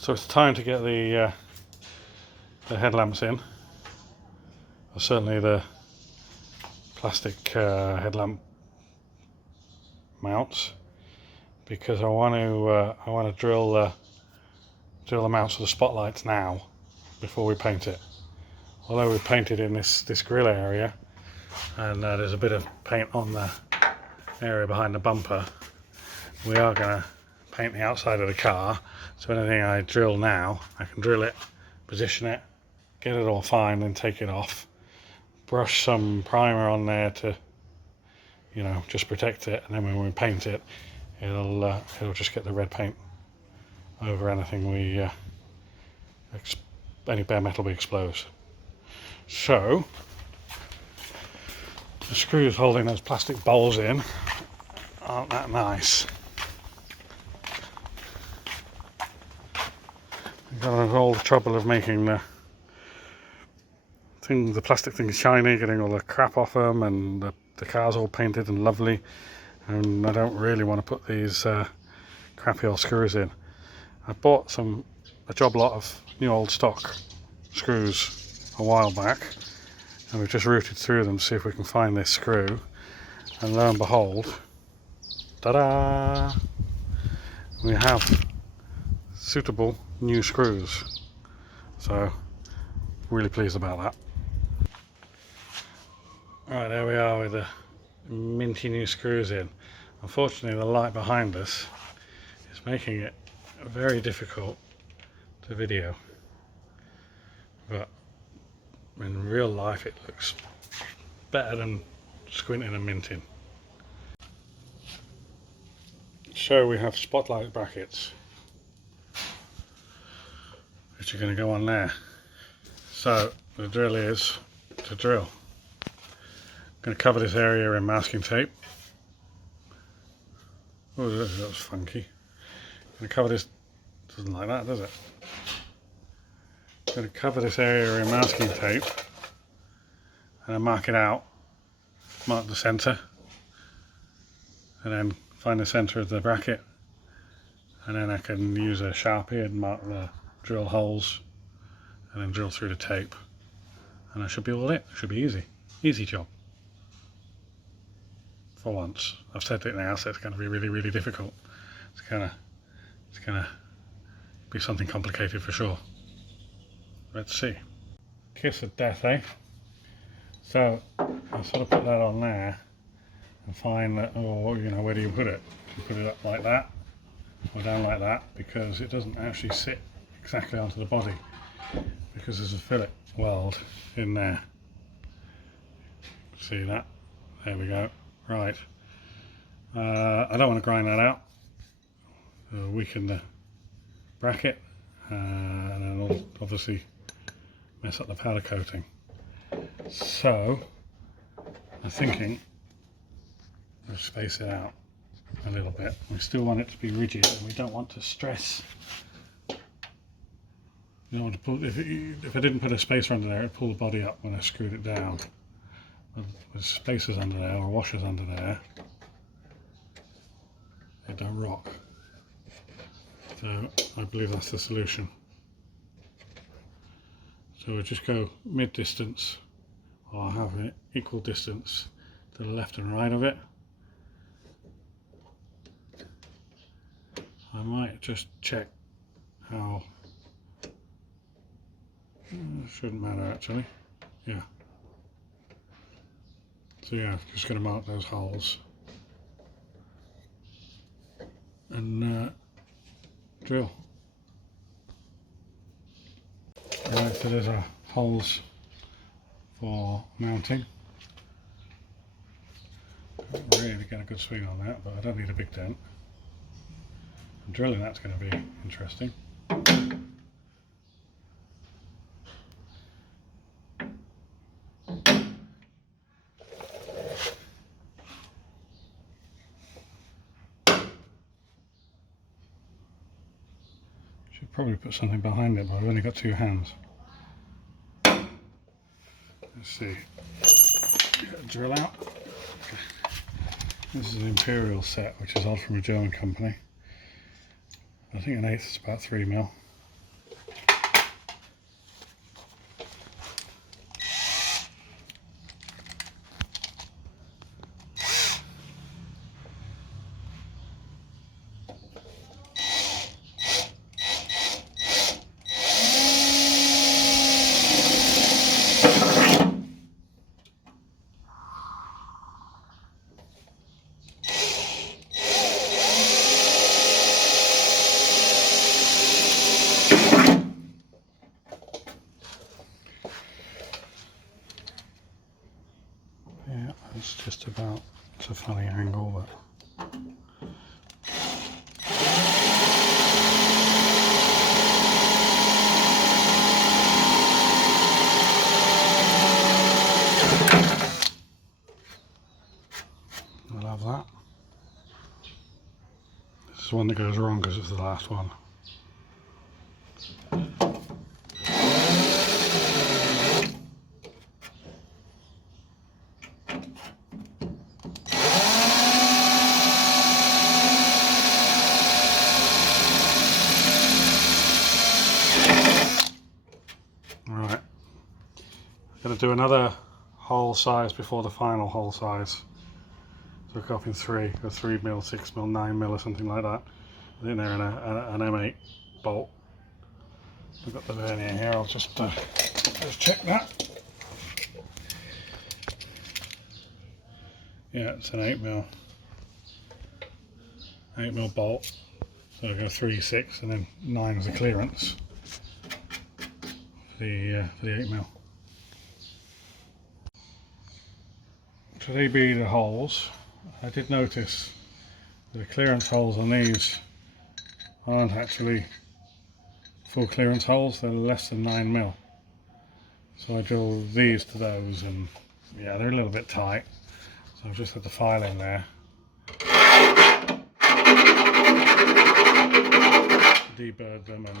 So it's time to get the headlamps in, or certainly the plastic headlamp mounts, because I want to drill the mounts of the spotlights now before we paint it. Although we painted in this grill area, and there's a bit of paint on the area behind the bumper, we are going to paint the outside of the car. So anything I drill now, I can drill it, position it, get it all fine, then take it off, brush some primer on there to, you know, just protect it, and then when we paint it, it'll just get the red paint over anything any bare metal we expose. So the screws holding those plastic bowls in aren't that nice. We've got all the trouble of making the plastic things shiny, getting all the crap off them, and the car's all painted and lovely, and I don't really want to put these crappy old screws in. I bought a job lot of new old stock screws a while back, and we've just routed through them to see if we can find this screw, and lo and behold, ta-da! We have suitable new screws, so really pleased about that. Right, there we are with the minty new screws in. Unfortunately, the light behind us is making it very difficult to video, but in real life it looks better than squinting and minting. So we have spotlight brackets which are going to go on there. So the drill is to drill. I'm going to cover this area in masking tape. Oh, that was funky. I'm going to cover this, doesn't like that, does it? I'm going to cover this area in masking tape and then mark it out, mark the centre, and then find the centre of the bracket, and then I can use a Sharpie and mark the drill holes and then drill through the tape, and that should be all it. Should be easy job. For once. I've said it now, so it's going to be really difficult. It's gonna be something complicated for sure. Let's see. Kiss of death, eh? So I'll sort of put that on there and find that, oh, you know, where do you put it? You put it up like that or down like that, because it doesn't actually sit exactly onto the body, because there's a fillet weld in there. See that? There we go. Right. I don't want to grind that out. Weaken the bracket, and then it'll obviously mess up the powder coating. So I'm thinking we'll space it out a little bit. We still want it to be rigid, and we don't want to stress. You know, to pull, if I didn't put a spacer under there, it'd pull the body up when I screwed it down. With spacers under there or washers under there, it don't rock. So I believe that's the solution. So we'll just go mid-distance, or I'll have an equal distance to the left and right of it. I might just check how, shouldn't matter actually, yeah. So yeah, I'm just going to mark those holes and drill. Right, so there's our holes for mounting. Don't really get a good swing on that, but I don't need a big dent. And drilling that's going to be interesting. Should probably put something behind it, but I've only got two hands. Let's see. Drill out. Okay. This is an Imperial set, which is odd from a German company. I think an eighth is about 3mm. is the one that goes wrong because it's the last one. Right, I'm going to do another hole size before the final hole size. So I go up in 3 or 3mm, 6mm, 9mm or something like that. I think they're in an M8 bolt. I've got the vernier here, I'll just check that. Yeah, it's an 8mm bolt. So I go 3, 6 and then 9 as a clearance for the 8mm. So they be the holes. I did notice the clearance holes on these aren't actually full clearance holes, they're less than 9mm. So I drill these to those, and yeah, they're a little bit tight. So I've just had the file in there. Deburred them and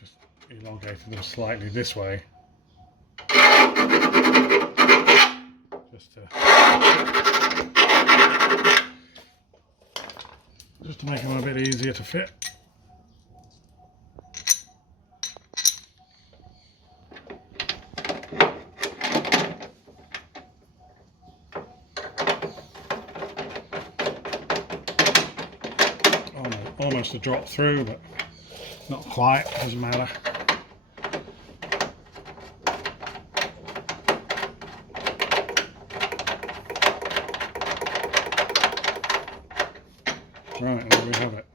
just elongated them slightly this way. Just to make them a bit easier to fit. Almost a drop through, but not quite, doesn't matter. Right, there we have it.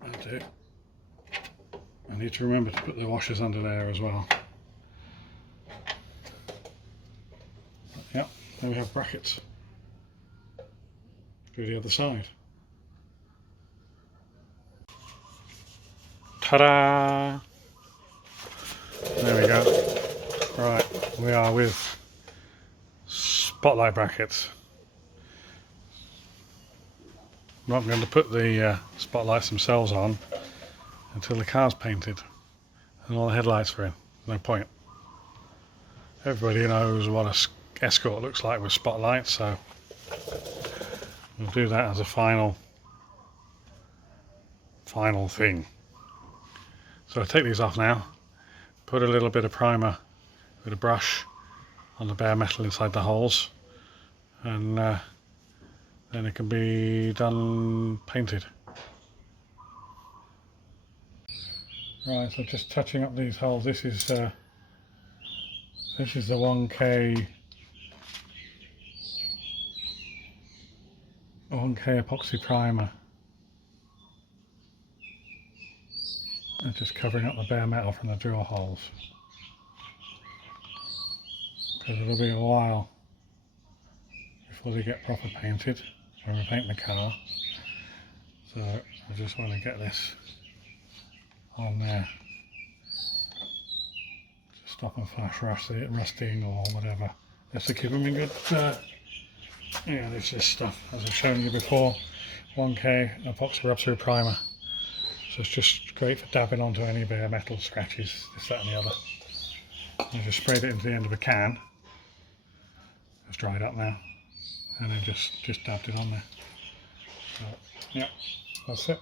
That'll do. I need to remember to put the washers under there as well. Yep, there we have brackets. Do the other side. Ta-da! There we go. Right, we are with spotlight brackets. I'm not going to put the spotlights themselves on until the car's painted and all the headlights are in. No point. Everybody knows what a Escort looks like with spotlights, so we'll do that as a final thing. So I take these off now, put a little bit of primer with a brush on the bare metal inside the holes, and then it can be done painted. Right, so just touching up these holes. This is the 1K epoxy primer. And just covering up the bare metal from the drill holes, because it'll be a while before they get proper painted when we paint the car. So I just want to get this on there to stop them flash rusting or whatever, just to keep them in good. Yeah, this is stuff, as I've shown you before, 1K epoxy rub-through primer. So it's just great for dabbing onto any bare metal scratches, this, that and the other. I just sprayed it into the end of a can. It's dried up now. And then just dabbed it on there. So, yeah, that's it.